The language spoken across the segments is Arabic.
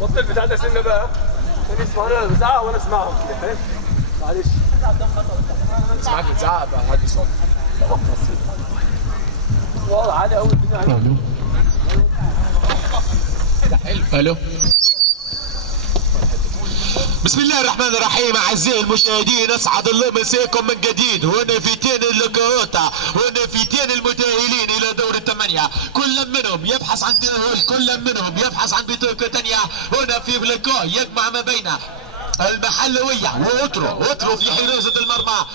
بطل بتاع ده سنه بقى. كان يسمعونا بزعق وانا اسمعهم. معلش. اسمعك بتزعق بقى هادي صوت. والله عالي قوي الدنيا. حلو. الو. بسم الله الرحمن الرحيم. اعزائي المشاهدين، اسعد الله مساكم من جديد. هنا فيتين اللقاءات، هنا فيتين المتاهلين الى دور الثمانيه، كل منهم يبحث عن تاهل، كل منهم يبحث عن بطاقه ثانيه. هنا في لقاء يجمع ما بين المحلويه وأوترو في حراسه المرمى.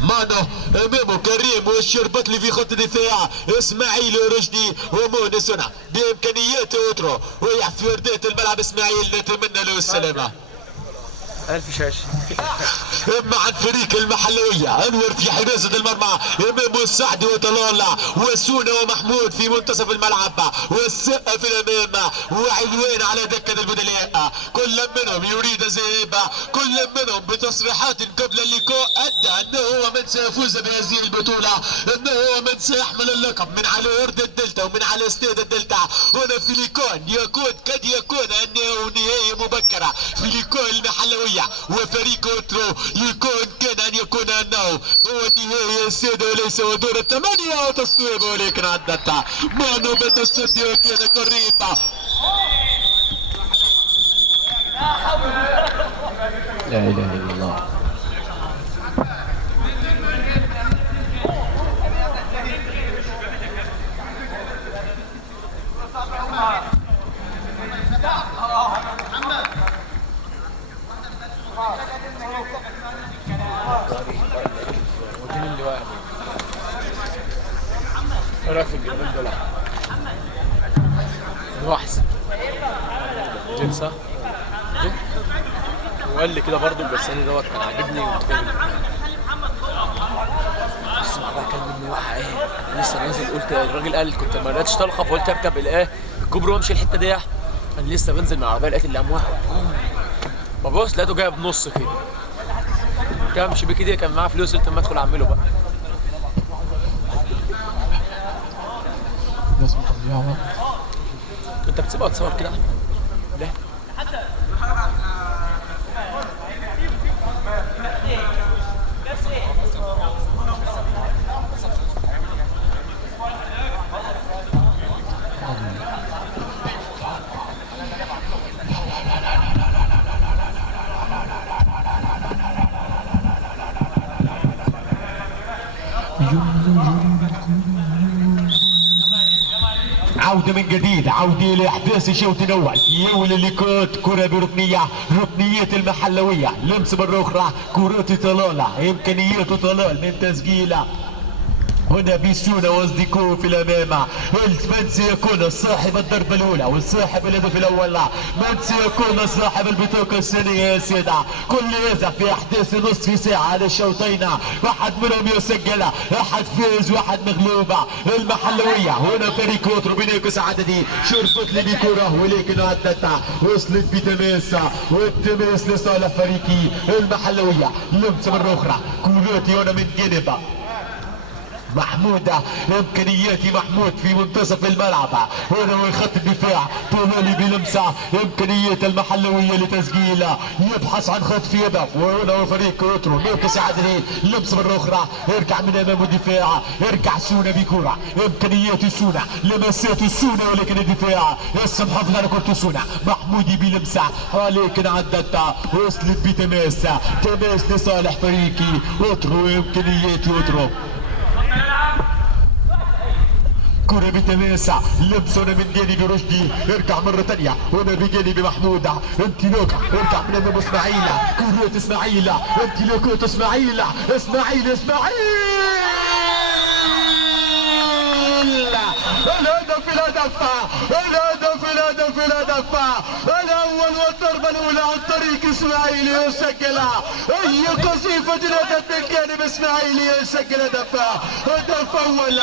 مانو امامه كريم والشربتلي في خط دفاع، اسماعيل رشدي ومونس هنا بامكانيات اوترو ويحفي وردات الملعب. اسماعيل نتمنى له السلامه. ألف شاشة. اما عن فريق المحلويه، انور في حراسه المرمى، امامه السعدي وطلال وسونا ومحمود في منتصف الملعب، والسقه في الامام وعلوان على دكه البدلاء. كل منهم يريد الذهاب، كل منهم بتصريحات قبل اللقاء ادى انه هو من سيفوز بهذه البطوله، انه هو من سيحمل اللقب من على ارض الدلتا ومن على استاد الدلتا. هنا في لقاء قد يكون انه نهايه مبكره في لقاء المحلويه وفريق اوترو. يكون كان ان يكون انه هو النهايه السادة وليس هو دور الثمانيه وتصويب، ولكن عدت مانو بالتصدي وكان قريبا. لا اله الا الله. ودين اللي واقع. ايه رايك في الجنبين دول؟ هو احسن جنسة جن. وقال لي كده برضه بس انا دوت كان عاجبني ومتفاهم. بس بقى كان مني واقع ايه؟ انا لسه نازل قلت الراجل قال كنت ما لقيتش طلقه فقلت اركب الايه الكوبري وامشي الحته دي. انا لسه بنزل من العربيه لقيت اللي قام واحد ببص لقيته جايب نص كده. كان امشي بكده كان معاه فلوس قلت اما ادخل اعمله بقى. لازم تضيعها. انت بتسيبها وتصور كده؟ ليه؟ عودة من جديد، عودة لأحداث الشوط الأول. يولي اللقاءات كرة بركنية، ركنيات المحلوية، لمس مرة أخرى كرة طلالة، إمكانيات طلال من تسجيله. هنا بيسونا واصدقائه في الامام. من سيكون صاحب الضربه الاولى وصاحب الهدف الاول؟ من سيكون صاحب البطاقه الثانيه يا سيدة؟ كل هذا في احداث نصف ساعه على الشوطين، واحد منهم يسجل، احد فاز واحد مغلوب. المحلويه هنا فريق اوترو بيناقص عددي، شربت لي بكره ولكن عدت وصلت بتماس، والتماس لصالح فريقي المحلويه. لمس مره اخرى كورتي هنا من جانب محمود، امكانياتي محمود في منتصف الملعب. هنا خط الدفاع طوالي بلمسه، امكانيات المحلويه لتسجيل، يبحث عن خط في هدف. وهنا فريق اوترو ناقص عددي، لمس مره اخرى يرجع من امام الدفاع، يرجع سونا بكره، امكانيات سونا، لمسات سونا ولكن الدفاع يسمح حافظ على كره سونا. محمودي بلمسه ولكن عدت وصلت بتماس، تماس لصالح فريقي اوترو، امكانيات اوترو. كرة بتماسة، لمسونا من جانب رشدي، ارجع مرة ثانية هنا بجانب محمود، انطلاق ارجع من امام اسماعيل، كرة اسماعيل، انطلاقات اسماعيل، اسماعيل الهدف الهدف الهدف الهدف الهدف الاول والضربة الأولى عن طريق إسماعيلي يسجلها. أي قذيفة جنادت من جانب إسماعيلي يسجل هدفها. هدف أول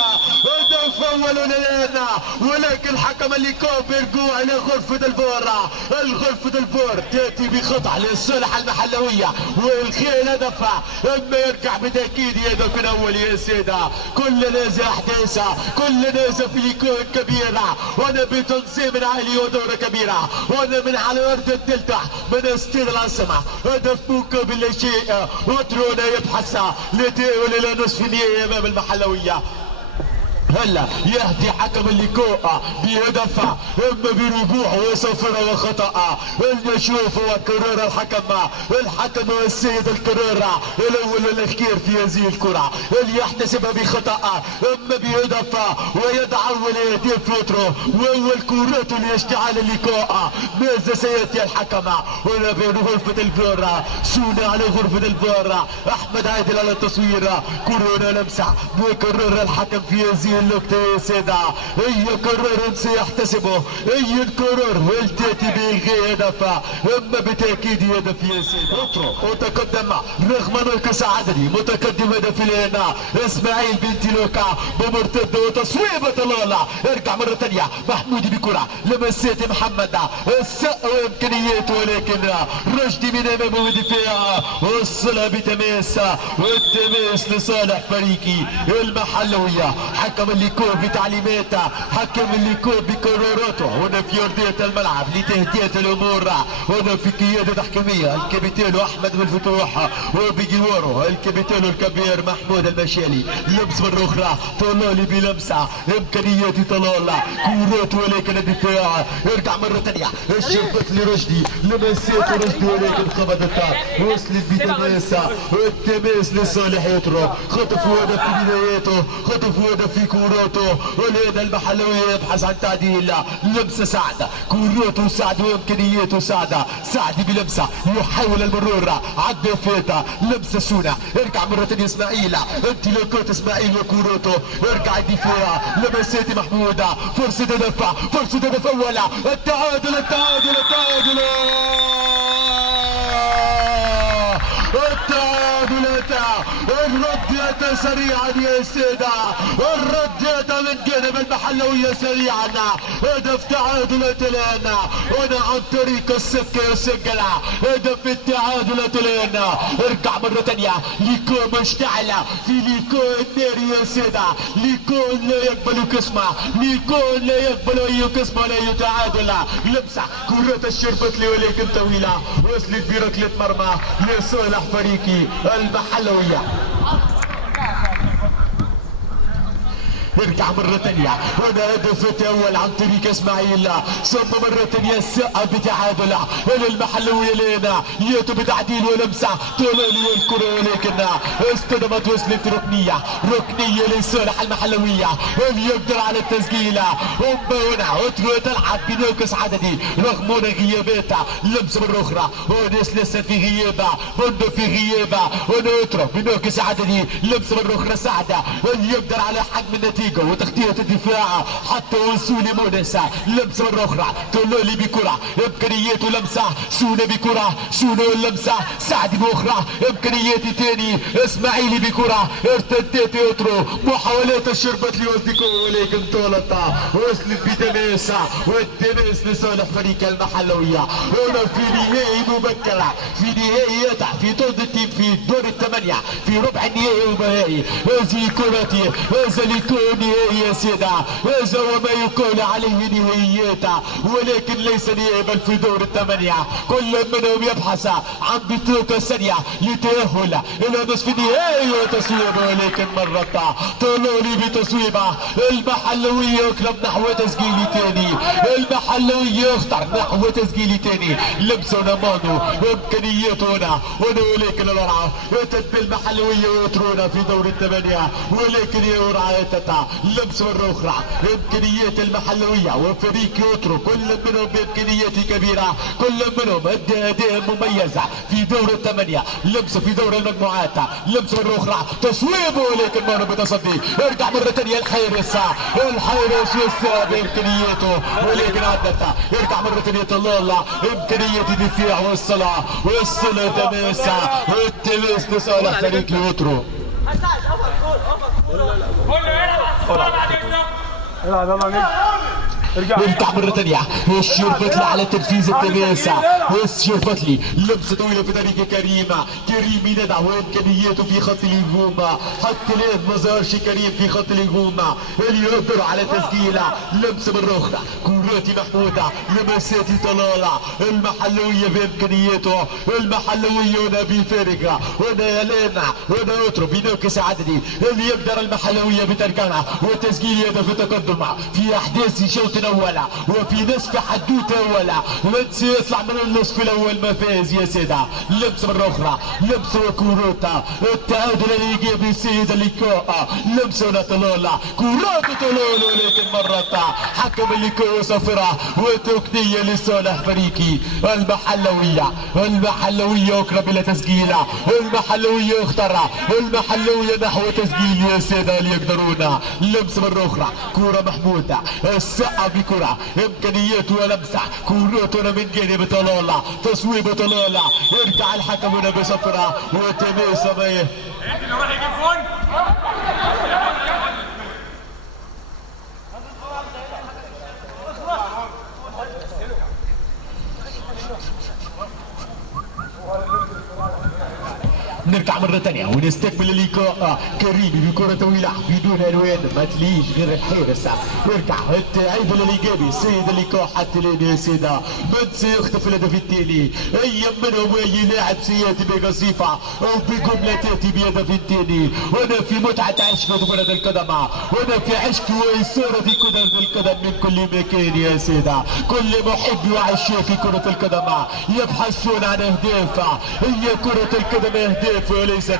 لنا، ولكن حكم اللقاء بيرجوع إلى غرفة الفار. الغرفة الفار تأتي بخطأ لصالح المحلوية والخيل هدفها. أما يرجع بالتأكيد هدف أول يا سيدة. كل نازل أحداثها، كل نازل في لقاء كبيرة، وأنا بتنظيم عالي ودورة كبيرة، وأنا من على أرض الدلتا من استيل العاصمة. هدف مقابل لا شيء، ودرونا يبحث لتأول إلى نصف النهائي أمام المحلوية. هلا يهدي حكم اللقاء بهدفها، اما برجوع وصفر وخطا. اللي نشوف هو قرار الحكم هو السيد القرار الاول والاخير في هذه الكره، اللي يحتسبها بخطا اما بهدفها ويدعو يديه في وتره واول كورته لاشتعال اللقاء. ماذا سياتي الحكم هنا بين غرفه الفار؟ سونا على غرفه الفار، احمد عادل على التصوير. كورونا لمسه بيقرر الحكم في هذه اللقطة يا سيدة. اي قرار سيحتسبه، اي قرار والتاتي بإلغاء هدفها، اما بتأكيد هدف يا سيدة. وتقدم رغم نقص عددي، متقدم هدف الهنا اسماعيل بنت لوكا بمرتد وتصويبة طلالة. ارجع مرة ثانية محمود بكرة لمسات محمد السق وامكانياته، ولكن رشدي من امامه ودفاع وصلها بتماس، والتماس لصالح فريقي المحلوية. حكم اللقاء بتعليماته، حكم اللقاء بقراراته هنا في ارضيه الملعب لتهدئه الامور. هنا في قياده تحكيميه الكابتن احمد بن فتوح، وبجواره الكابتن الكبير محمود المشالي. لمس مره اخرى طلالي بلمسه، امكانيات طلاله كورات ولكن الدفاع. يرجع مره ثانيه الشبك لرشدي، لمسات رشدي ولكن خبطتها، وصلت بتماسه والتماس لصالح يترو. خطف هدف في بداياته، خطف هدف في كوروته، والهدى المحلوي يبحث عن تعديل. لمسه سعد، كوروته سعد وامكانياته سعد بلمسه يحاول المرور عدى فيتا. لمسه سونا، ارجع مره ثانيه اسماعيل، انت لو كنت اسماعيل وكوروته. ارجع الدفاع لمساتي محمود، فرصه هدف اول. التعادل الرد سريعا يا سيدة، الرد من جانب المحلوية سريعا. هدف تعادل الان هنا عن طريق السكة يسجل هدف التعادل الان. ارجع مرة ثانية، ليكو مشتعل في ليكو النار يا سيدة. ليكو لا يقبل قسمة، ليكو لا يقبل اي قسمة ولا اي تعادل. لمسة كرة الشربتلي ولكن طويلة، وصلت بركلة مرمى لصالح فريقي المحلوية. ارجع مرة ثانية، هنا هدف اول عن طريق اسماعيل، ثم مرة ثانية السقة بتعادل المحلوية لنا ياتوا بتعديل ولمسة طولي الكرة، ولكن اصطدمت وصلت ركنية لصالح المحلوية اللي يقدر على التسجيل. هنا وترو تلعب بناقص عددي رغم غياباتها. لمسة مرة أخرى وناس لسه في غيابها، بندو في غيابها، ونوترو بناقص عددي. لمسة مرة أخرى سعدة اللي يقدر على حجم النتيجة وتغطية الدفاع حتى وصول مونس. لمسة مرة أخرى تولولي بكرة، إمكانياته لمسة سونا بكرة، سونا اللمسة سعد بأخرى، إمكانيات تاني إسماعيلي بكرة، ارتدت يترو محاولات الشربت لأصدقائه ولكن طولت وصلت بتماس، والتماس لصالح فريق المحلوية. هنا في نهائي مبكرة، في نهائيات في دور التيم في دور الثمانية في ربع النهائي والنهائي. هذه كرتي، هذا اللي يكون نهائي يا سيدة، هذا وما يقال عليه نهائيات، ولكن ليس نهائي بل في دور الثمانية. كل منهم يبحث عن بطاقة ثانية للتأهل إلى نصف النهائي وتصويبه، ولكن مرت طلولي بتصويبه. المحلوية يقلب نحو تسجيل ثاني، المحلوية يختار نحو تسجيل ثاني. لمسه مانو إمكانياته هنا ولكن الورعة يتد المحلوية ويترونا في دور الثمانية، ولكن يورعيتها. لمسه مرة أخرى إمكانيات المحلوية وفريق يوترو، كل منهم بإمكانيات كبيرة، كل منهم أدى أداء مميزة في دور الثمانية. لمسه في دور المجموعات، لمسه مرة أخرى تصويبه ولكن ما بتصدي. ارجع مرة ثانية الحارس يسعى بإمكانياته ولكن عدى عدتها يرجع مرة ثانية طلالة إمكانية الدفاع والصلاة تماسة التماس لصالح فريق الوترو. يرجع مرة ثانية الشربتلي على تنفيذ التماسة الشربتلي لمسة طويلة في طريق كريم يندع وإمكانياته في خط الهجوم حتى الآن ما ظهرش كريم في خط الهجوم اللي يقدر على تسجيله لمسة مرة أخرى كراتي محمودة لمساتي طلالة المحلوية بإمكانياته المحلوية هنا بفارقة هنا يلينا هنا يترك بيناقص عددي اللي يقدر المحلوية بتركنا وتسجيل هدف تقدم في أحداث شوط أولى وفي نصف حدوته أولى من سيطلع من النصف الأول ما فاز يا سيدة لمسة مرة أخرى لمسة وكوروتا التعادل الإيجابي سيد اللقاء لمسة ولا طلالة كوروتا طلالة ولكن مرة حكم اللقاء صفرة وتقنية لصالح فريقي المحلوية أقرب إلى تسجيلها المحلوية اختارها المحلوية نحو تسجيل يا سيدة اللي يقدرون لمسة مرة أخرى كورة محمودة السقة بكرة إمكانياته ولمسة كورتنا من جانب طلالة تصويب طلالة يرجع الحكم هنا بصفرة وتميس بيه نرجع مرة ثانية ونستكمل اللقاء كريم بكرة طويلة بدون ألوان ما تليش غير الحارس يرجع التعادل الإيجابي سيد اللقاء حتى الآن يا سيدة من سيخطف الهدف الثاني أي منهم أي لاعب سيأتي بقصيفة أو بجملة تأتي بهدف الثاني هنا في متعة عشق كرة القدم هنا في عشق وإثارة كرة القدم من كل مكان يا سيدة كل محب وعشاق كرة القدم يبحثون عن أهداف هي كرة القدم أهداف وليست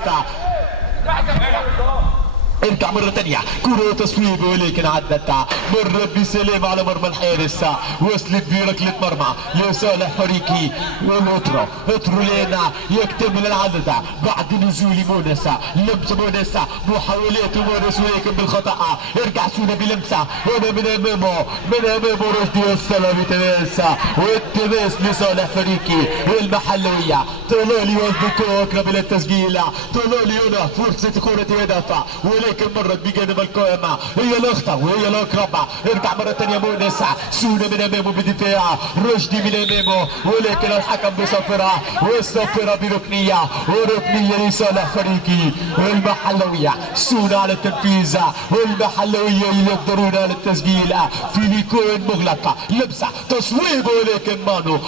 ارجع مرة ثانية كرة تصويب ولكن عدت مرت بسلام على مرمى الحارس وصلت بركلة مرمى لصالح فريقي اترو لنا يكتمل العدد بعد نزول مونس لمسة مونس محاولات مونس ولكن بالخطأ ارجع سونا بلمسة هنا من امامه رشدي والسلام تماس والتماس لصالح فريقي المحلوية طلالي واصدقائه اقرب الى التسجيل طلالي هنا فرصة كرة هدف ولكن مرت بجانب القائمة هي الأخطر وهي الأقرب ارجع مرة ثانية مونس سونا من أمامه بدفاع رشدي من أمامه ولكن الحكم بصفرة والصفرة بركنية وركنية لصالح فريقي المحلوية سونا على التنفيذ والمحلوية يقدرون على التسجيل في لقاء مغلق لمسة تصويب ولكن مانو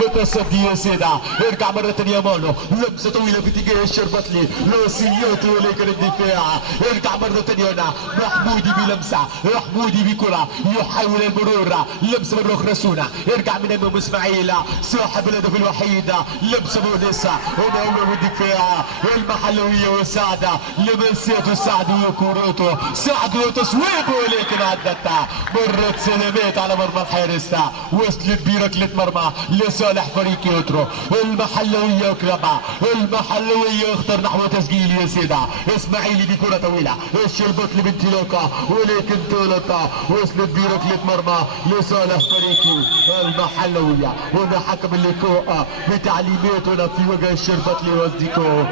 بتصدي يا سيدة ارجع مرة ثانية مانو لمسة طويلة في اتجاه الشربتلي لوسيات ولكن الدفاع ارجع مرة ثانية هنا محمودي بلمسة محمودي بكرة يحاول المرور لمسة مرة أخرى سونا يرجع من أمام إسماعيل صاحب الهدف الوحيد لمسة مونس هنا أمام الدفاع المحلوية وسعدة لمسيته سعد وكورته سعد وتصويب ولكن عدت مرت سلامات على مرمى الحارس وصلت بركلة مرمى لصالح فريق يوترو المحلوية أقرب المحلوية اختار نحو تسجيل يا سيدة إسماعيلي بكرة طويلة الشربتلي بانطلاقة ولكن طولتها وصلت بركلة مرمى لصالح فريقي المحلوية هنا حكم اللقاء بتعليماتنا في وجه الشربتلي واصدقائه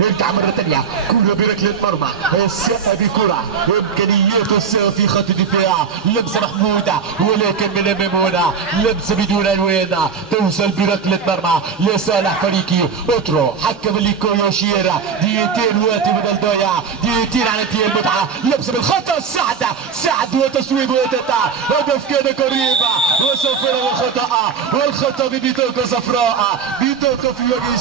يرجع مرة ثانية كرة بركلة مرمى السقة بكرة إمكانياته السقة في خط الدفاع لمسة محمودة ولكن من أمام هنا لمسة بدون ألوان توصل بركلة مرمى لصالح فريقي اترو حكم اللقاء يشير دقيقتين وقت بدل ضايع دقيقتين على انتهاء المتعة لمسة بالخطأ سعد وتصويب وتتا هدف كان قريبة وصفر الخطأ والخطأ ببطاقة صفراء بطاقة في وجه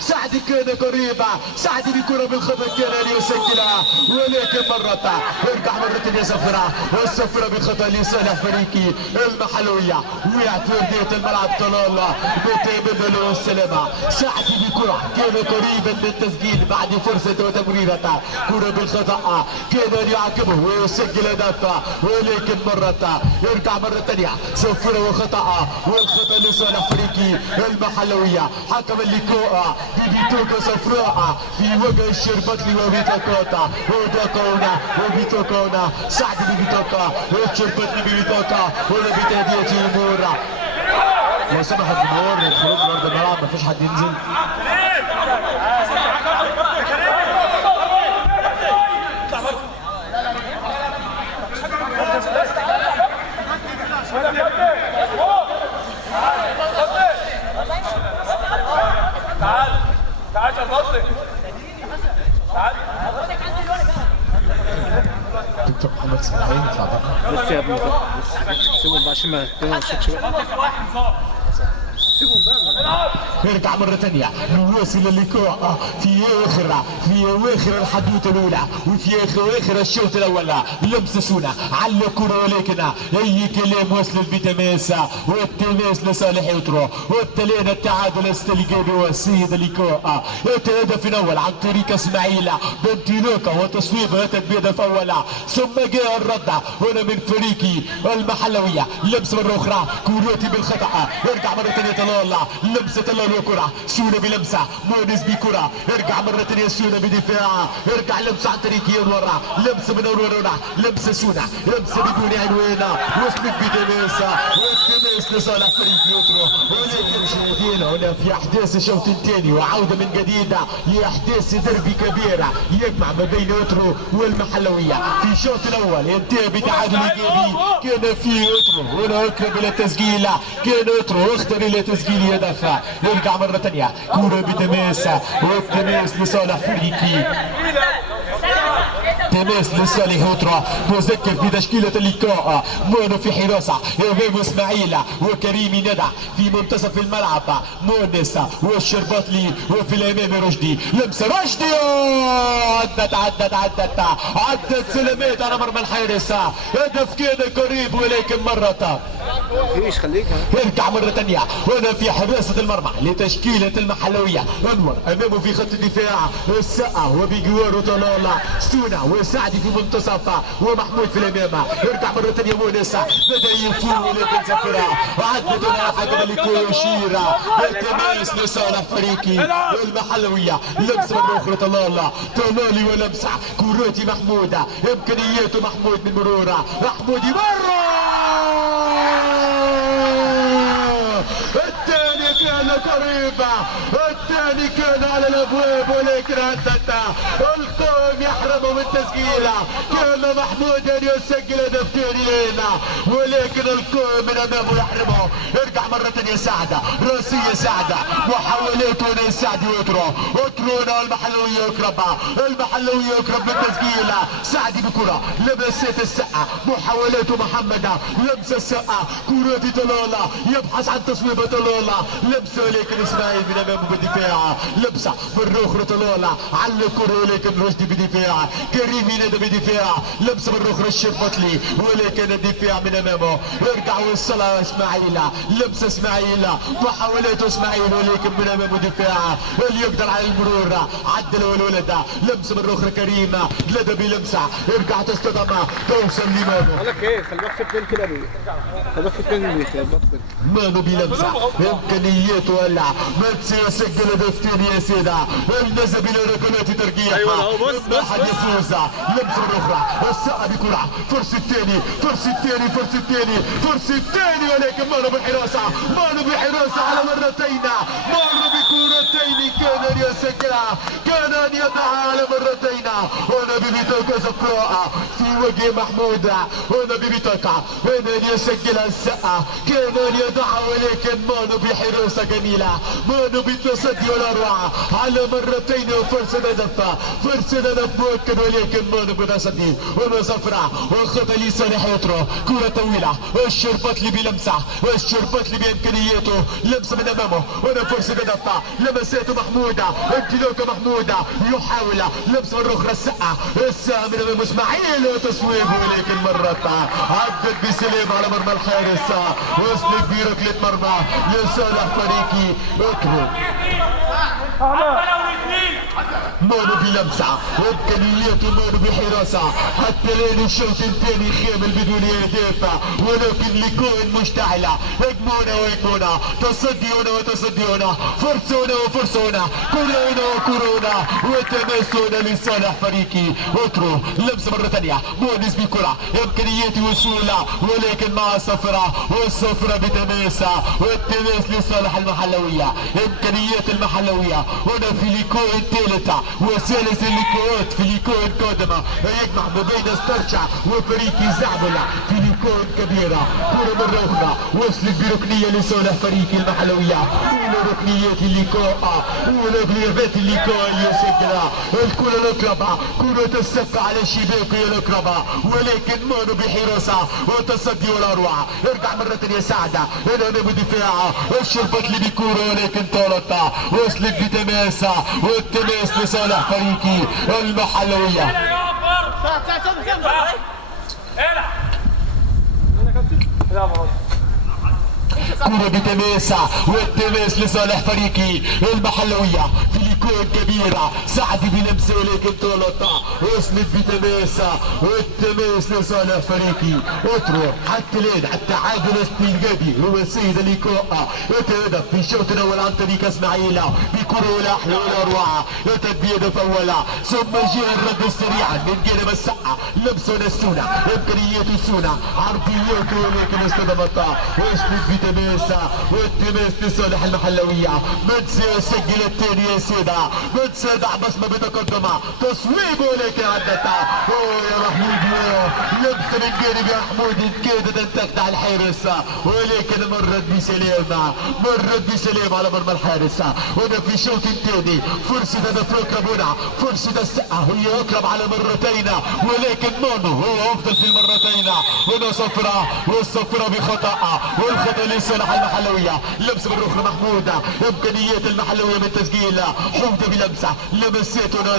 سعد كان قريبة سعد كرة بالخطأ كان يسجلها ولكن مرة يرجع مرة يسفرها والسفرة بالخطأ لصالح فريقي المحلوية. وقعت في أرضية الملعب طلال بتبدل السلامة. سعدي بكرة كان قريبا من التسجيل بعد فرصة وتمريرة. كرة بالخطأ كان يعاقبه ويسجل هدف ولكن مرة يرجع مرة ثانية سفرة وخطأ والخطأ لصالح فريقي المحلوية. حكم اللقاء ببيتوكا صفراء في وجه الشربتلي وبيتوكا وبيتوكا سعد ببيتوكا والشربتلي ببيتوكا ولا بتهدئة الأمور. لو سمح الجمهور الخروج من أرض الملعب مفيش حد ينزل. تعال يا فاصل تعال دكتور محمد اسماعيل يطلع بره. بس يا ابني بس سيبهم بقى عشان ما تشوفش بقى. يرجع مرة ثانية نواصل اللقاء في اواخر الحدوث الأولى وفي اواخر الشوط الأول. لمسة سونا على الكرة ولكن أي كلام وصل بتماس والتماس لصالح يوترو والتلين التعادل استلقى والسيد اللقاء. الهدف الأول عن طريق اسماعيل بنتيلوكا وتصويب هدف أول ثم جاء الرد هنا من فريقي المحلوية. لمسة مرة أخرى كوريتي بالخطأ. يرجع مرة ثانية طلال لمسة طلال وكرة سونا بلمسة مونس بكرة. يرجع مرة ثانية سونا بدفاع. يرجع لمسة عن طريق ينورا لمسة من أورونا لمسة سونا لمسة بدون عنوان وصلت بدماسة والتماس لصالح فريق يوترو. ولكن مشاهدينا هنا في أحداث الشوط الثاني وعودة من جديد لأحداث دربي كبيرة يجمع ما بين يوترو والمحلوية. في الشوط الأول انتهى بتعادل إيجابي كان في يوترو هنا أقرب إلى التسجيل. كان يوترو اختار إلى تسجيل هدف. يرجع مرة ثانية كرة بتماس والتماس لصالح فريقي تماس لصالح يوترو. نذكر بتشكيلة اللقاء مونو في حراسة إمام اسماعيل وكريم ندى في منتصف الملعب مونس والشرباطلي وفي الأمام رشدي. لمسة رشدي عدت سلامات على مرمى الحارس. هدف كان قريب ولكن مرة مفيش خليك يرجع مرة ثانية هنا في حراسة المرمى لتشكيلة المحلوية. أنور أمامه في خط الدفاع السقا وبجواره طلال سونا وسعدي في منتصف ومحمود في الأمام. يرجع مرة ثانية مونس بدأ يفوق ولكن زفرة وعدت هنا حكم الكوشير التماس لصالح فريقي المحلوية. لمسة مرة أخرى طلالي ولمسة كورتي محمود إمكانياته محمود من مرورة محمودي مرة الثاني كان قريب الثاني كان على الابواب ولكن هدت القوم يحرمه من تسجيله. كان محمود ان يسجل هدف ثاني لنا ولكن القوم من امامه يحرمه. يرجع مره ثانيه سعده راسيه سعده محاولاته هنا سعد يترونا المحلويه يقرب من تسجيله. سعدي بكره لمسات السقه محاولاته محمد لمسه السقه كرة طلاله يبحث عن تصويبه طلاله لمسه ولكن اسماعيل من امامه بالدفاع. لمسه مره اخرى طلاله على الكره ولكن رشدي بدفاع كريم ندى بدفاع. لمسه مره اخرى الشربطلي ولكن الدفاع من امامه. يرجع ويوصلها اسماعيل لمسه اسماعيل محاولاته اسماعيل ولكن من امامه دفاع اللي يقدر على المرور عدل والولد. لمسه مره اخرى كريم ندى بلمسه يرجع تصطدم توصل لمانو. بقول لك ايه خلي بالك في اتنين كده خلي بالك في اتنين مانو بلمسه امكانياته ولع ماتسي يسجل هدف ثاني يا سيدة. النزب الى ركلات ترجيح احد يفوز. لمسه اخرى السقا بكره فرصه ثاني ولكن مانو بالحراسه على مرتين مانو بكورتين كان ان يسجلها كان ان يضعها على مرتين. هنا ببيتوكا زفراء في وجه محمود هنا ببيتوكا هنا ان يسجلها السقا كان ان يضعها ولكن مانو بحراسه جميله مانو بتصدي والاروع على مرتين وفرصه هدف مؤكد ولكن مانو بتصدي هنا زفراء والخطا لصالح يترو. كره طويله الشربطلي بلمسه بامكانياته لمسه من امامه هنا فرصه هدف لمساته محموده انتلوكا محموده يحاول لمس مرة أخرى السقة من أمام إسماعيل وتصويب ولكن مرت عدت بسلام على مرمى الحارس وصلت بركلة مرمى لصالح فريقي اكرم. مانو بلمسة وامكانياته مانو بحراسة حتى لين الشوط الثاني خامل بدون اهداف ولكن لكون مشتعلة هجمونا تصديونا وتصديونا فرصونا وفرصونا كورونا وكورونا وتماسونا لصالح فريقي اترو. لمسة مرة ثانية مونس بكرة امكانيات وصولة ولكن مع صفرة والصفرة بتماسة والتماس لصالح المحلوية. امكانيات المحلوية هنا في ليكون الثالثة وثالث الليكوات في ليكون قادمة يجمع ما بين استرشع وفريقي زعبلة في ليكون كبيرة. كرة مرة أخرى وصلت بركنية لصالح فريقي المحلوية. أولى ركنيات الليكوء أولى ركنيات الليكوء يسجلها الكرة الأقربة كرة السقة على الشباك الأقربة ولكن مانو بحراسة وتصدي والأروع. ارجع مرة ثانية سعدة هنا بدفاع الشربت اللي بكورة ولكن طالت وصلت بتماسة والتماس لصالح فريقي المحلوية. كرة بتماسة والتماس لصالح فريقي المحلوية في ليكون كبيرة سعدي بلمسة ولكن طولتها وصلت بتماسة والتماس لصالح فريقي اترو حتى الان التعادل استنجابي هو السيد ليكوء يتهدف في الشوط الاول عن طريق اسماعيل بكرة والاحلى والاروع يتبيد فولا ثم جاء الرد السريع من جانب السقة لمسه نسونا امكانياته سونا عرضياته ولكن اصطدمتها وصلت بتماسة والتماس لصالح المحلوية. منسى يسجل الثاني يا سيدة منسى بصمة بتقدمها تصويب ولكن عدتها يا محمود لمسة من جانب يا محمود كادت ان تخدع الحارس ولكن مرت بسلام على مرمى الحارس. هنا في الشوط الثاني فرصة هدف اقرب هنا فرصة السقة هي اقرب على مرتين ولكن مانو هو افضل في المرتين. هنا صفرة والصفرة بخطأ والخطأ لصالح المحلوية. لمسة من اخرى محمود امكانيات المحلوية من تسجيل حوده بلمسة لمسيته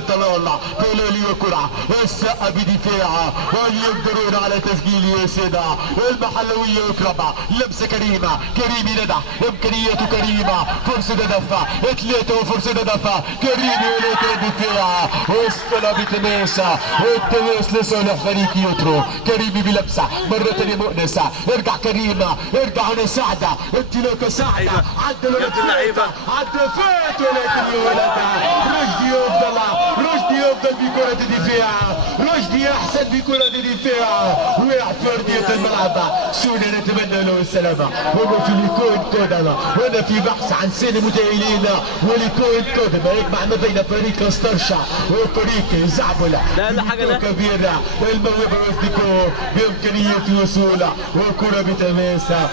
طلالي وكرة السقة بدفاع يقدرون على تسجيل يا سيدة المحلوية اقرب. لمسة كريمة ندى امكانياته كريمة فرصة هدف ثلاثة وفرصة هدف كريمي ولكن الدفاع وصل بتماسة والتماس لصالح فريق يوترو. كريمي بلمسة مرة ثانية مؤنسة ارجع كريمة ارجع هنا سعدة انطلاقة سعدة عدل اللعيبة عدل فات ولكن يولدها رشدي يفضل بكرة الدفاع رشدي احسن بكرة الدفاع وقع في ارضية الملعب. سونا نتمنى له السلامة. هنا في ليكون قادمة هنا في بحث عن سنة متأهلين وليكون قادمة يجمع ما بين فريق استرشع وفريق زعبلة. لا حاجة كبيرة الموهبة رشديكو بامكانية وصوله وكرة بتماسة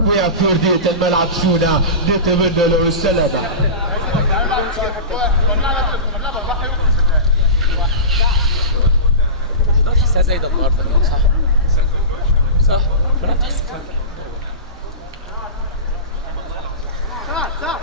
وقع في ارضية الملعب. سونا نتمنى له السلامة. تحسها زي ده النهارده صح ولا تحس صح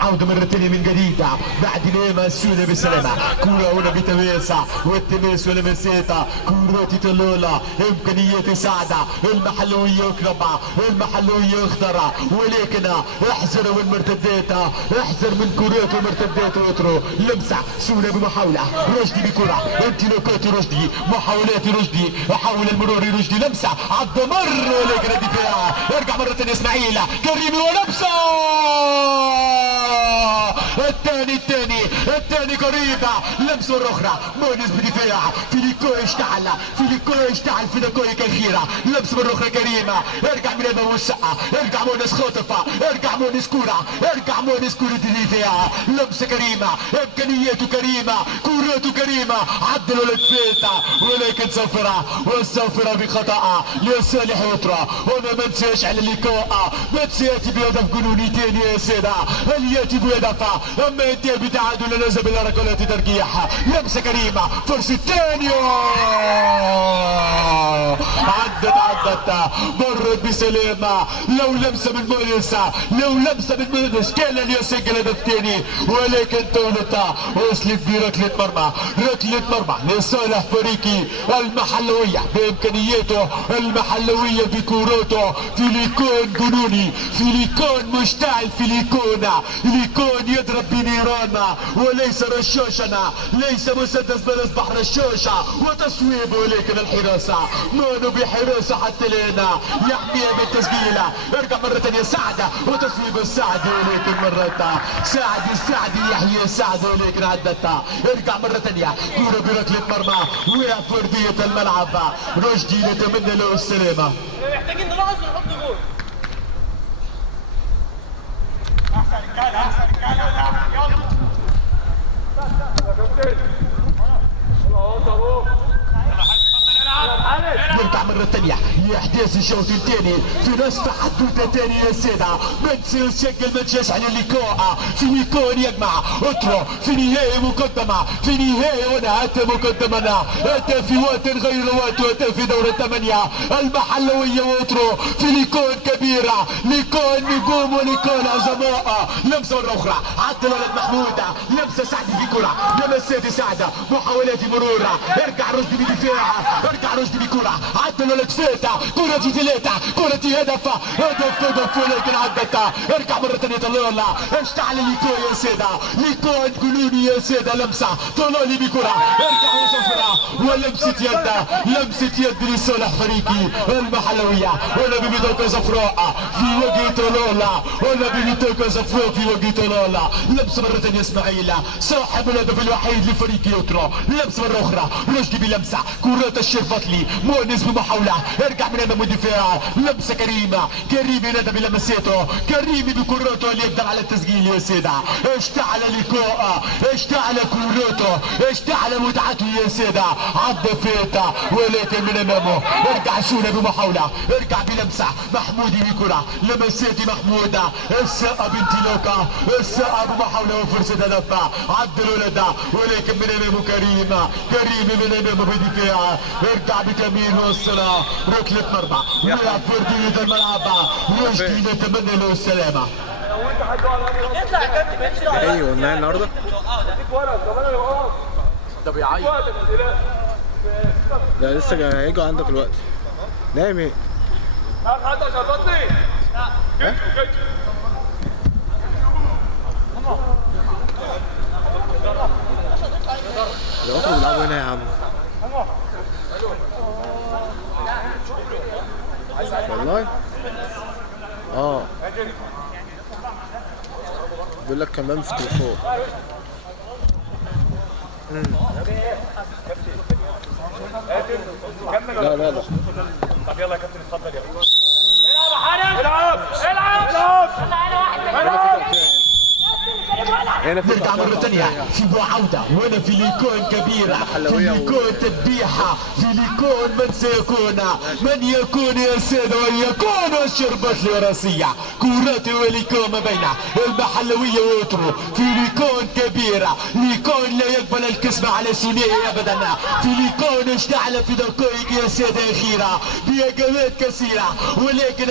عودة مرة ثانية من جديد بعد لما سونا بسلامة. كورة هنا بتماسة والتماس ولمسيتها كورة تلولا امكانيات سعدة المحلوية اقربها المحلوية اخترع ولكن احذر من مرتداتها احذر من كورات ومرتدات اترو. لمسة سونا بمحاولة رشدي بكرة انطلاقات رشدي محاولات رشدي حول المرور رشدي لمسة عالدمر ولكن الدفاع ارجع مرة ثانية اسماعيل كريمي ولمسة الثاني الثاني قريبة لمسة الأخرى مونس بدفاع فيليكو يشتعل فيليكو كخيرة لمسة الأخرى كريمة ارجع من هنا والسقة ارجع مونس خاطفة ارجع مونس كورة دفاع لمسة كريمة إمكانياته كريمة كورته كريمة عدلوا للفيتا ولكن والصفرة بخطأ لصالح يطرى وما منساش على اللقاء ما تسياتي بهدف جنوني تاني يا سيدة هل ياتي بهدفها اما انتهى بتعادل لازم الى ركلات ترجيح لمسه كريمه فرصه ثانيه عدت مرت بسلامه لو لمسه من مونس كان لن يسجل هدف ثاني ولكن تولتها وصلت بركله مرمى لصالح فريقي المحلويه بامكانياته المحلويه بكوروته فيليكون جنوني فيليكون مشتعل فيليكون يضرب بنيران وليس رشاشنا ليس مسدس بل اصبح رشاشه وتصويب ولكن الحراسه مانو بحراسه حتى لنا يحميها بالتسجيله ارجع مره ثانيه سعده وتصويب السعدي ولكن مرتها السعدي يحيى السعدي ولكن عدتها ارجع مره ثانيه كوره بركله مرمى وقع فرديه الملعب رشدي نتمنى له السلامه محتاجين نلاحظ ونحط جول نرجع مرة ثانية لإحداث الشوط الثاني في نصف حدوتة ثانية يا سيدة من سيسجل من تشاش على اللقاء فيليكون يجمع أترو في نهاية ونهاية مقدمنا أتى في وقت غير وقت وأتى في دورة 8 المحلوية وأترو فيليكون كبيرة ليكون نجوم وليكون عظماء لمسة مرة أخرى عدل ولد محمودة لمسة سعد في كرة لمسات سعدة محاولات مرور ارجع رشدي بدفاع بكرة عدل ولد فيتا كرة ثلاثة كرة هدف ولكن عدتها ارجع مرة ثانية طلالة اشتعل ليكون يا سيدة ليكون جنوني يا سيدة لمسة طلالي بكرة ارجع وصفرة لمسة يد لصالح فريقي المحلوية ولا ببطاقة صفراء في وجه طلالة لمسة مرة ثانية اسماعيل صاحب الهدف الوحيد لفريق يوترو لمسة مرة أخرى رشدي بلمسة كرة الشربطلي مونس بمحاولة ارجع من امام الدفاع لمسة كريمة ندى بلمساته كريمي بكرته اللي يقدر على التسجيل يا سيدة اشتعل لقاء اشتعل كورته اشتعل متعته يا سيدة عدى فيتا ولكن من امامه ارجع سونا بمحاولة ارجع بلمسة محمودي بكرة لمساتي محمودة السقة بنت لوكا السقة بمحاولة وفرصة هدف عدى الولد ولكن من امامه كريمي من امامه بدفاع ارجع بكمين والصلاة ركلة مرمى ويلعب فردية الملعب رشدي نتمنى له السلامة اطلع يا كابتن ايوه قلنا النهارده ده بيعيط ده لسه هيجوا عندك الوقت نايم ايه؟ يا بيلعبوا هنا يا عم والله بيقول لك كمان في التليفون لا طب يلا يا كابتن اتفضل يا العب نرجع مرة ثانية في عودة وهنا فيليكون كبيرة فيليكون تذبيحة فيليكون من يكون يا سيدة ويكون الشربات الوراثية كورة وليكون ما بين المحلوية ويوترو فيليكون كبيرة ليكون لا يقبل الكسبة على ثنائي أبدا فيليكون اشتعل في دقائق يا سيدة أخيرة بهجمات كثيرة ولكن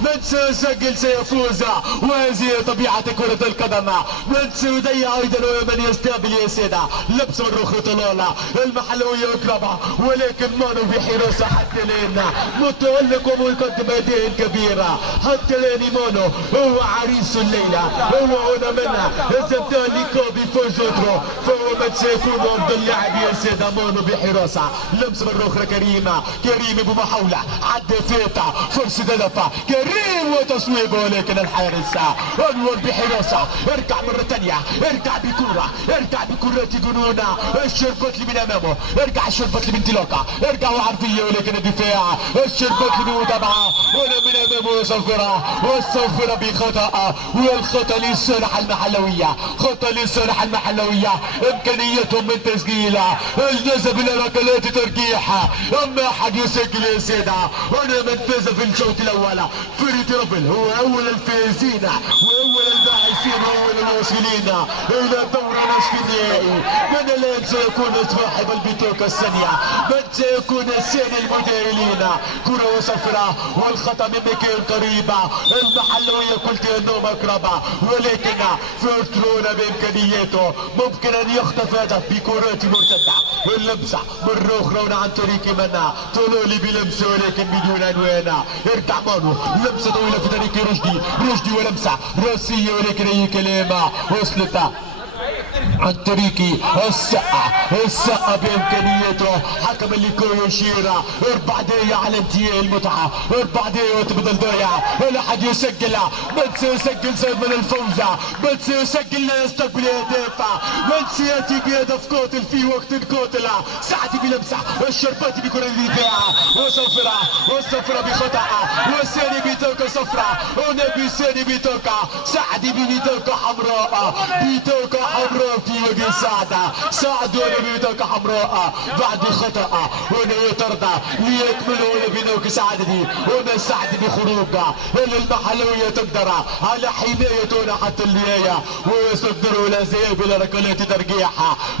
من سيسجل سيفوز وهذه طبيعة كرة القدم من سيضيع ايضا ومن يستقبل يا سيدة لبس من رخ طلالة المحلوية اقربها ولكن مانو في حراسة حتى الان متألق ومقدم يدين كبيرة حتى الان مانو هو عريس الليلة هو هنا منها الزبدان لكو بفوز أترو فهو من سيكون افضل لاعب يا سيدة مانو بحراسة لمس من رخ كريم بمحاولة عدى فيتا فرصة هدف كريم وتصويبه ولكن الحارس انور بحراسة ارجع مرة تانية، ارجع بكورة، ارجع بكرة جنونة، الشربت لي من امامه، ارجع الشربت لي من انطلاقة، ارجع وعرضية ولكن الدفاع، الشربت لي من متابعة، ولا من امامه صفرة، والصفرة بخطأ، والخطأ لصالح المحلوية، خطأ لصالح المحلوية، امكانيتهم من تسجيلها، الجذب الى ركلات ترجيح، اما احد يسجل يا سيدة، وانا من فاز في الشوط الاول، فريد ربل هو اول الفائزين واول الباحثين واول الواصلين الى دور نصف النهائي، من الان سيكون صاحب البطاقة الثانية، من سيكون الثاني المتأهلين، كرة صفراء والخطأ من مكان قريبة، المحلوية قلت انهم اقرب، ولكن فيرترون بامكانياته ممكن ان يخطف هدف بكرات مرتدة، اللمسة مرة اخرى عن طريق منا، طلولي بلمسة ولكن بدون عنوان، ارجع مانو، لمسة طويلة في طريق رشدي ولمسة راسية ولكن اي كلمة وصلت عن طريق السقة بامكانياته، حكم اللي كو يشير 4 دقايق على انتهاء المتعة، 4 دقايق وتبدل ضايع، ولا حد يسجل، من سيسجل زي من الفوزة، من سيسجل لا يستقبل اهداف، من سياتي بهدف قاتل في وقت قاتل، سعدي بلمسة، الشرباتي بكرة الدفاع، والصفرة بخطأ، والثاني بطاقة صفراء، ونبي الثاني بطاقة، سعدي بطاقة حمراء، بطاقة حمراء في وجه سعد ونبي بطاقة حمراء بعد خطأ، هنا يطرد ليكملوا بنوك سعدي، هنا سعد بخروج، هنا المحلوية تقدر على حماية حتى النهاية، ويصدروا لا ذهاب الى ركلات ترجيح،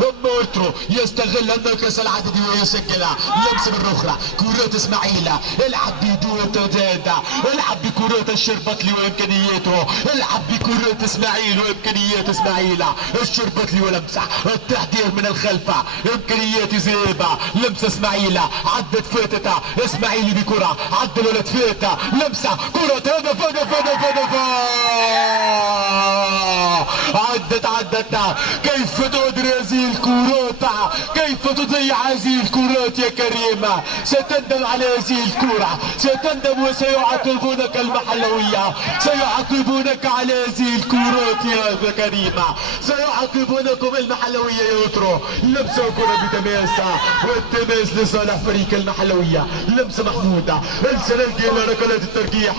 اما الترو يستغل النقص العددي ويسجل لمسة مرة اخرى، كرات اسماعيل العب بدون ترداد، العب بكرات الشربتلي وامكانياته، العب بكرات اسماعيل وامكانيات اسماعيل، الشربتلي ولمسة التحضير من الخلف، امكانيات زيبة، لمسة اسماعيل عدت فاتت، اسماعيلي بكرة عد الولد فات، لمسة كرة هدف عدت، كيف تدري هذه الكرات، كيف تضيع هذه الكرات يا كريم، ستندم على هذه الكرة، ستندم وسيعاقبونك المحلوية، سيعاقبونك على هذه الكرات يا كريم، سيعاقبونكم المحلوية يا يترو، لمسة كرة بتماسة، والتماس لصالح فريق المحلوية، لمسة محمودة، السلالجي الى ركلات الترجيح،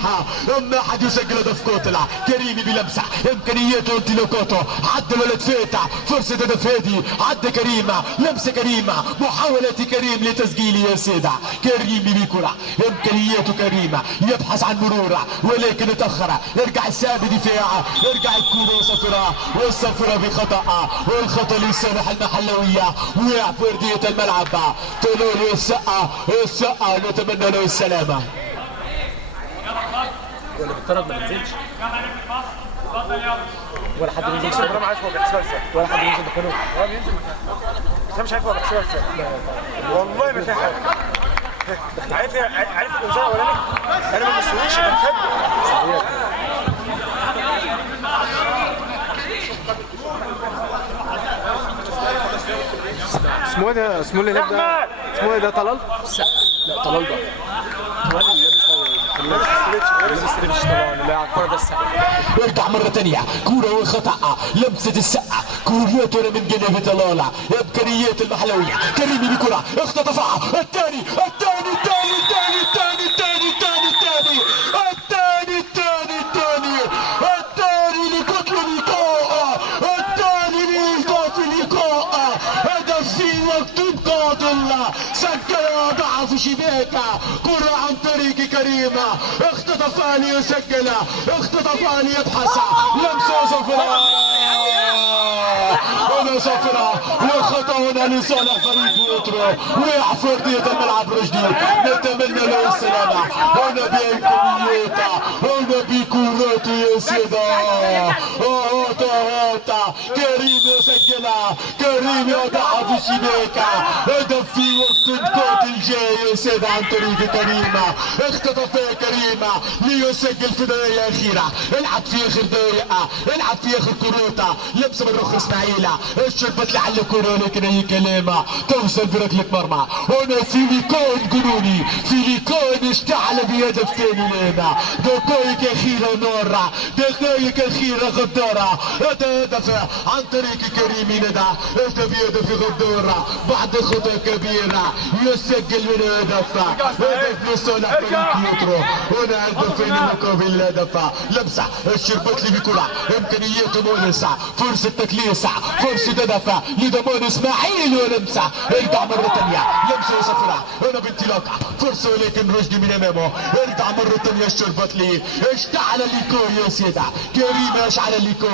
اما احد يسجل هدف قاتل، كريمي بلمسة، امكانياته وانطلاقاته، عد الولد فاتح، فرصة هدف هادي، عد كريمة، لمسة كريمة، محاولة كريم لتسجيل يا سيدة، كريمي بكرة، امكانياته كريمة، يبحث عن مرور ولكن اتأخر، يرجع الساب دفاع، يرجع الكورة صفراء، والصفرة بخطأ، والخطأ لصالح المحلوية، وقع في أرضية الملعب، طلول السقة نتمنى له السلامة. ولا بالطرد ما بينزلش ولا حد بينزل، انا ما عارف هو بيحسبها ازاي، ولا حد بينزل مكانه، هو بينزل بس انا مش عارف هو بيحسبها ازاي، والله ما فيها حاجه. عارف الانذار الاولاني انا ما بسويش بنحبه. اسمه ايه ده؟ اسمه اللي هناك ده؟ اسمه ايه ده؟ طلال؟ لا طلال ده هو اللي لابس الستريتش طبعا اللي على الكوره ده السقف. ارجع مرة تانية، كورة وخطأ، لمسة السقة، كورياتنا من جنب طلالة، امكانيات المحلوية، كريمي بكرة اختطفها، الثاني لقتل اللقاء، الثاني لإيقاف اللقاء، هدف في وقت قاتل، سجل ضعف شباكة، كرة عن طريق كريمة، اختطفها ليسجل، اختطفها ليبحث، لمسة صفراء، وخطأ هنا لصالح فريق يترو، وقع في أرضية الملعب رشدي، نتمنى له السلامة، هنا بإمكانياته، هنا بكوراته يا سيدة، كريم يسجلها، كريم يضع في الشباكة. هدف في وقت الكوت الجاي يسد عن طريق كريمة. اختطفها كريمة ليسجل في دقيقة أخيرة. العب في آخر دقيقة، العب في آخر كروتا. لبس من رخ إسماعيلة الشربت لعل الكرة لكن أي كلمة توصل بركلة مرمى. هنا فيليكون جنوني، فيليكون اشتعل بهدف ثاني لنا. دقائق أخيرة نورة، دقائق أخيرة غدارة. هذا هدف عن طريق كريم ندى. هذا بهدف غدارة بعد خطأ كبيرة يسجل من هدف. هدف لصالح فريق يوترو. هنا هدفين مقابل الهدف. لمسة الشربت لي بكرة، إمكانيات مونس، فرصة تكليس، فرصة هدف لدمون إسماعيل ولمسة. ارجع مرة ثانية، لمسة وصفرة. هنا بانطلاقة فرصة ولكن رشدي من أمامه. ارجع مرة ثانية الشربت لي. اشتعل الليكو يا سيدة. كريم اشعل الليكو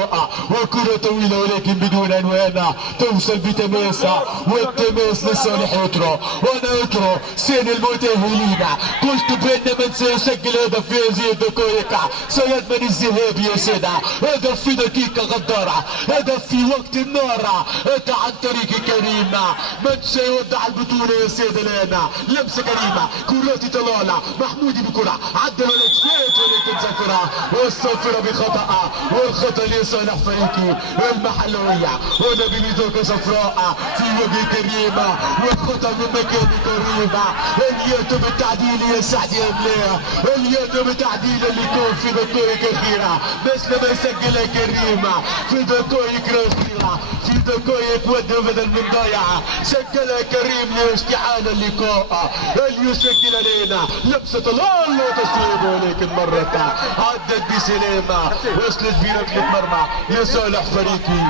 وكرة طويلة ولكن بدون عنوان توصل بتماسة، والتماس لصالح يوترو. وانا يوترو سين المتأهلين. قلت بأن من سيسجل هدف في هذه الدقائق سيضمن الذهاب يا سيدة. هدف في دقيقة غدارة، هدف في وقت النار. أتى عن طريق كريمة. من سيودع البطولة يا سيدة لنا. لمسة كريمة، كرات طلالة. محمودي بكرة عدل ولد فات ولكن صفرة، والصفرة بخطأ، والخطأ لصالح فريقي المحلوية. هنا بميدوكا صفراء في وجه كريمة، والخطأ من مكان كريمة. اليد بالتعديل يا سعد يا بلاه، اليد بالتعديل اللي يكون في دقائق أخيرة مثل ما سجلها كريمة في دقائق أخيرة، في دقائق ود بدل من ضيعة سجلها كريم لاشتعال اللقاء. اللي يسجل علينا لبسة طلال وتصويب ولكن مرة عدت بسلامة وصلت بركلة مرمى لصالح فريقي،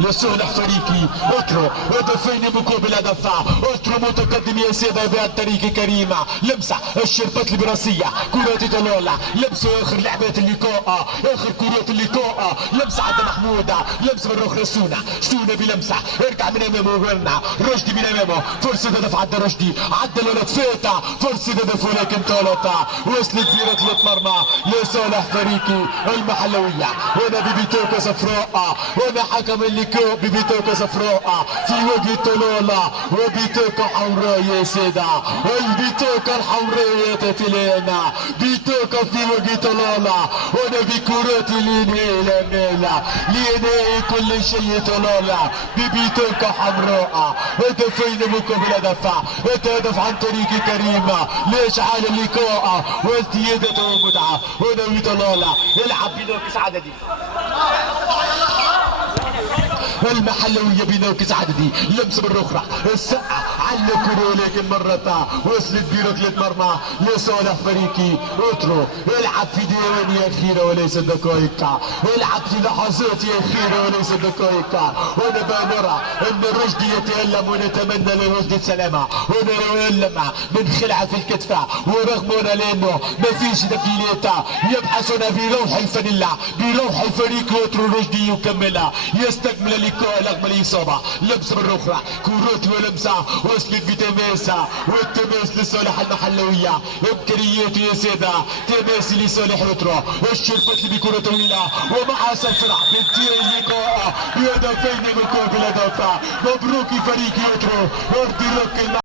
لصالح فريقي. اترو هدفين مقابل هدف. اترو متقدم يا سيدة بعد طريق كريمة. لمسة الشربات البراسية، كرة طلالة. لمسة اخر لعبات اللقاء، اخر كرات اللقاء. لمسة عند محمود، لمسة من اخرى سونا، سونا بلمسة. ارجع من امامه ورنا رشدي من امامه. فرصة هدف عند رشدي، عدى الولد فاتة. فرصة هدف ولكن طالت وصلت بركلة مرمى لصالح فريقي المحلوية. هنا ببيتوكا صفراء، هنا حكم اللقاء ببيتوكا صفراء في وجه طلالة وبيتوكا حمراء يا سيدة. البيتوكا الحمراء تتلانا، بيتوكا في وجه طلالة. هنا بكرات لينيلا ليني كل شيء طلالة ببيتوكا حمراء. هدفين مقابل هدف، هدف عن طريق كريمة لاشعال اللقاء وازديادته ومتعة. هنا بطلالة يلعب بنوكس عددي المحلوية بنوكس عددي. لمسة مرة أخرى السقة على الكرة لكن مرة وصلت بركلة مرمى لصالح فريقي. اترو يلعب في ديوانية أخيرة وليس دقائق، يلعب في لحظات أخيرة وليس دقائق. هنا نرى أن رشدي يتألم ونتمنى لرشدي السلامة. هنا يتألم من خلعة في الكتفة، ورغم هنا لأنه ما فيش تبديلات يبحثون بروح الفانيلا، بروح الفريق. اترو رشدي يكملها، يستكمل اللقاء رغم الإصابة. لمسة مرة أخرى كروت ولمسة وصلت بتماسة، والتماس لصالح المحلوية. إمكانياته يا سيدة تماس لصالح اترو. الشربت بكرة طويلة ومعها صفرة بانتهاء اللقاء بهدفين مقابل هدف. مبروك فريق اترو.